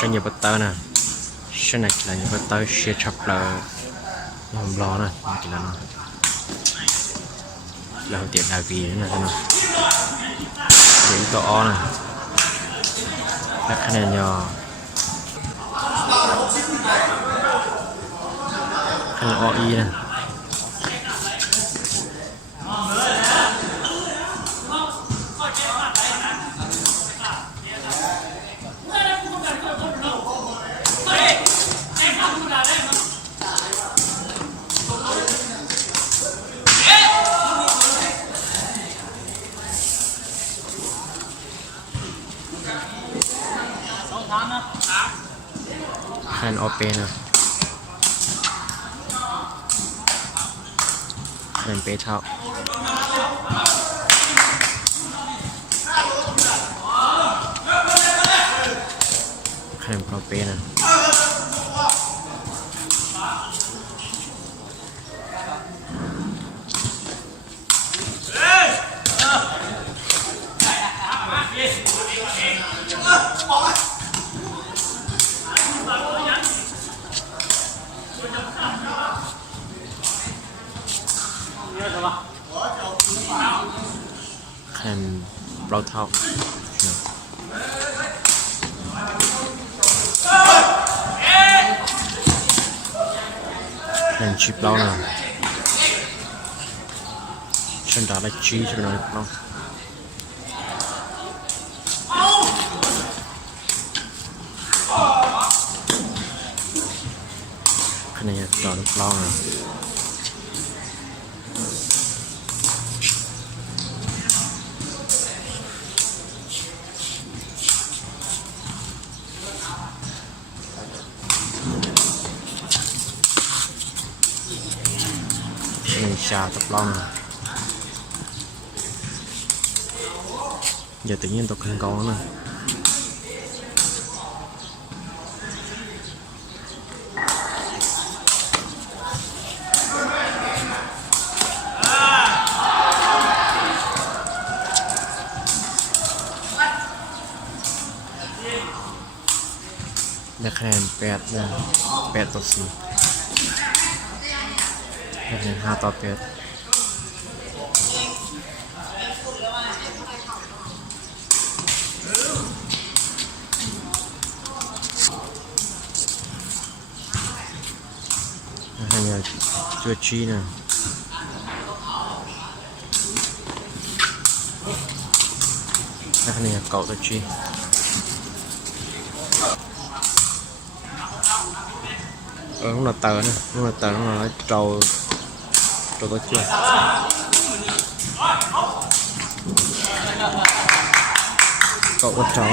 Sao nhiều butter nè, sao này là nhiều butter shea chocolate, không lo nè, chỉ là nó là tiện đại vì nữa nè, nó những tổ nè, các cái này nhỏ, cái này OI nè. Hand open nè, hand bế thao, hand propen nè, hand bao thao, hand chip bao nè, chân đá là chi cho nó bao. Cái này đỏ được bao nè. Xà tập lon nè, giờ tự nhiên tôi không có nè. Để khen pet nè, petตัวสีเป็น5 ต่อ 8ให้เนี่ยตัวชีนะให้เนี่ยเกาตัวชีkhông là tờ nữa, không là tờ nó là trâu trâu có chưa cậu có trâu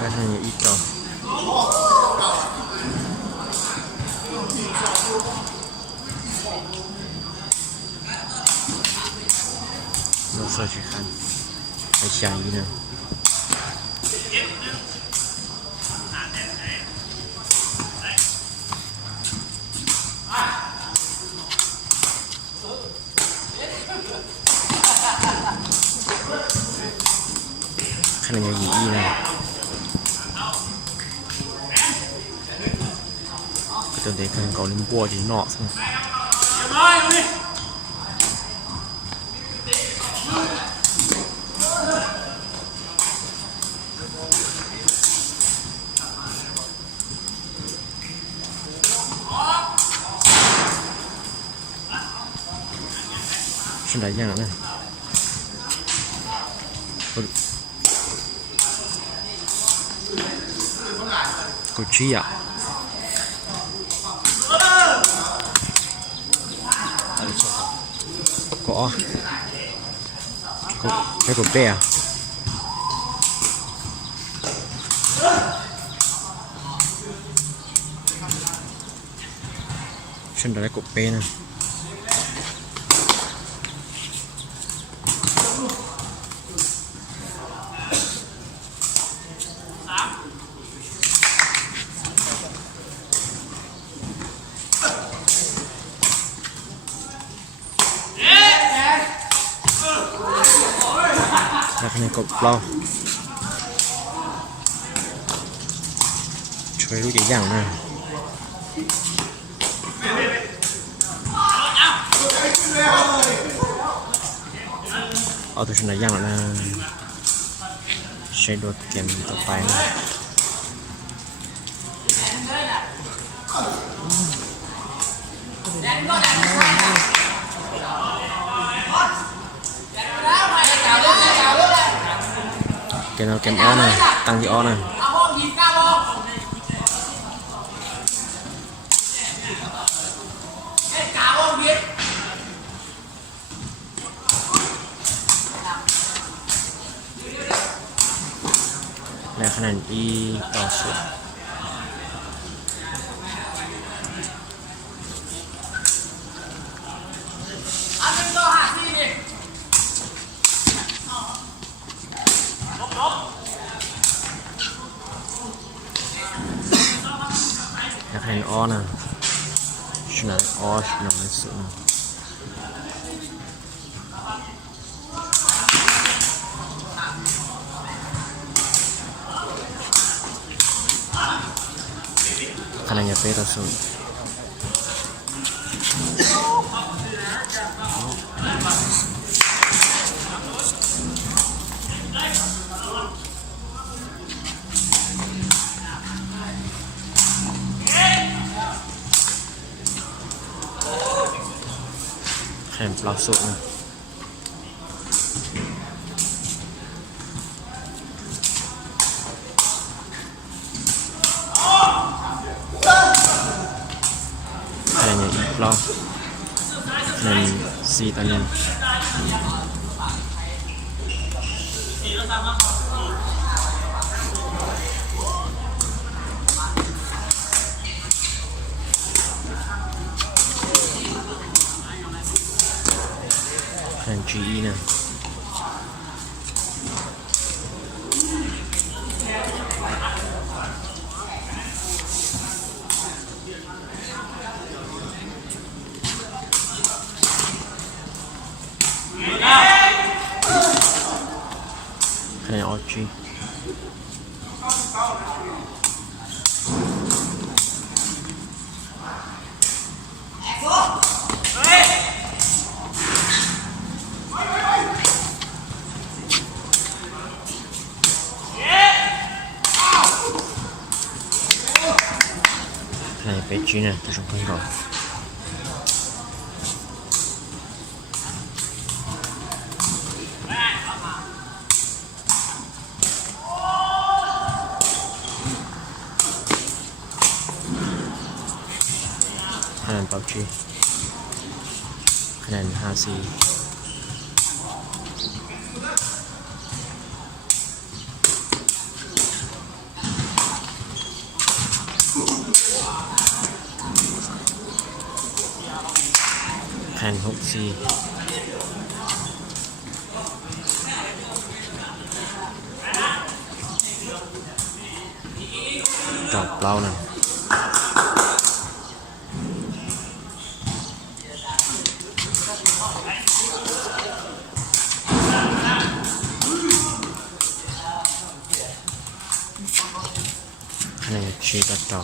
cái này ít trâu nó soi chỉ khăn cái chai nè cái này gì nè tôi thấy cái cầu lên bùa thì nọ xong xin đại giang này cô chi ạ có cái cột bè xin đại cột bè nè คะแนนกบเราช่วยรู้กี่อย่างนะเอาตัวชนะอย่างแล้วนะใช้โดดเกมต่อไปนะเกมเอาเกมอ้อนะตั้งที่อ้อนะและคะแนนอีต่อสุดและคะแนนอ้อนะชนะอ้อชนะไม่สุดคะแนนอย่าเป๊ะต่อสุดคะแนนเปล่าสุดนะคะแนนอย่างอีกรอบคะแนน4 ต่อ 1คะแนน GE นะคะแนน OG คะแนน PG นะตัวชมพูก่อนคะแนน PUBG คะแนน 5C คะแนน 6C จบเรานะคะแนนชีตัดต่อ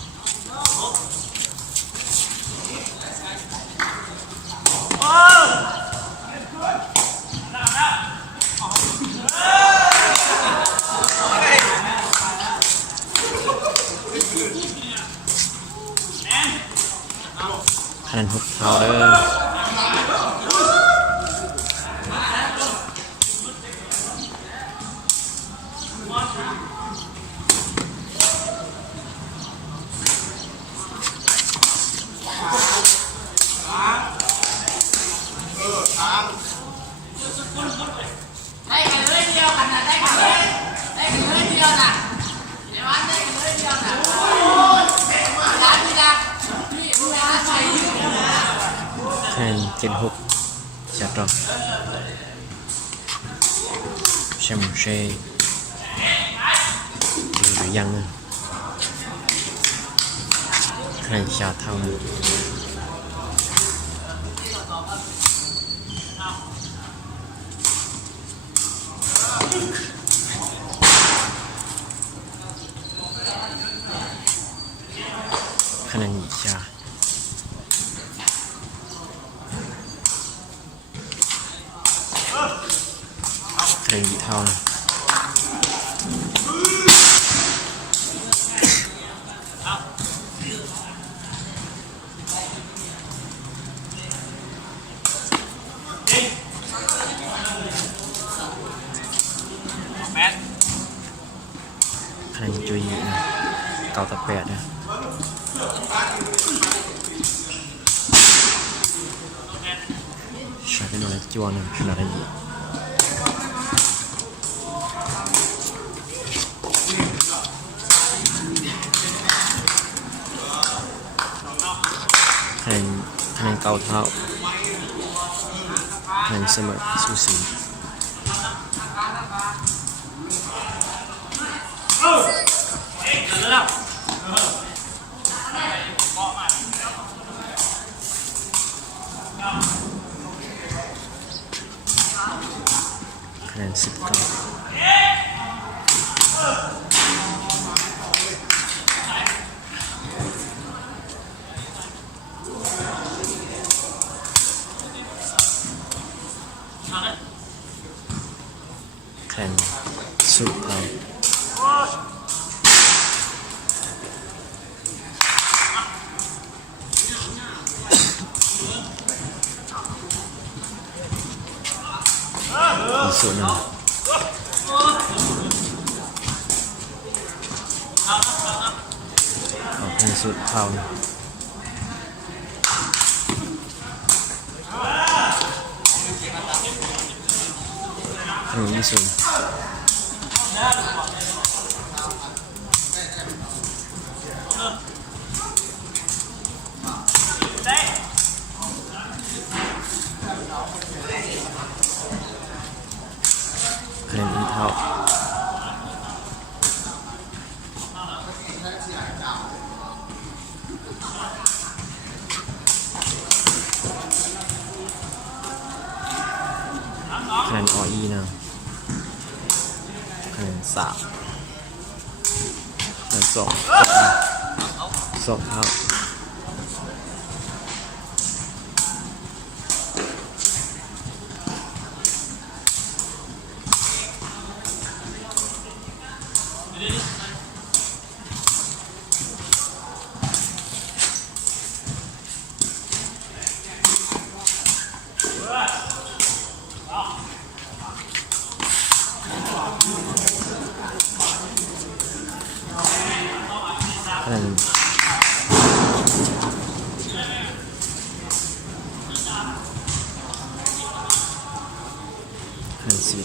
คะแนน6 เท่าเด้อได้กันเลยเดียวกันนะได้กันเลยเดียวนะเดี๋ยววันได้กันเลยเดียวนะร้านนี้นะนี่ร้านใส่ยืดนะ คะแนน76จัดต่อแชมเช่ดูหรือยังคะแนนชาเท่านั้น คะแนนหญิงชาคะแนนหญิงเท่านะคะแนนจุยนะ9-8นะใช้เป็นอะไรจวนนะชนะได้ยีคะแนน9 เท่าคะแนนเสมอสูสีคะแนน19คะแนนสุดเท่าอีกส่วนหนึ่งเอาเป็นสุดเท่าอีกส่วนคะแนนอีกเท่าคะแนนออีนะคะแนน3คะแนน2เท่าคะแนน4-3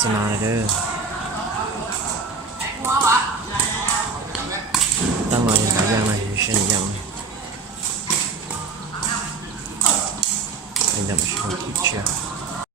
สนาเดอร์ตั้งรอยอย่างไรอย่างไรเช่นอย่างไร ainda mais que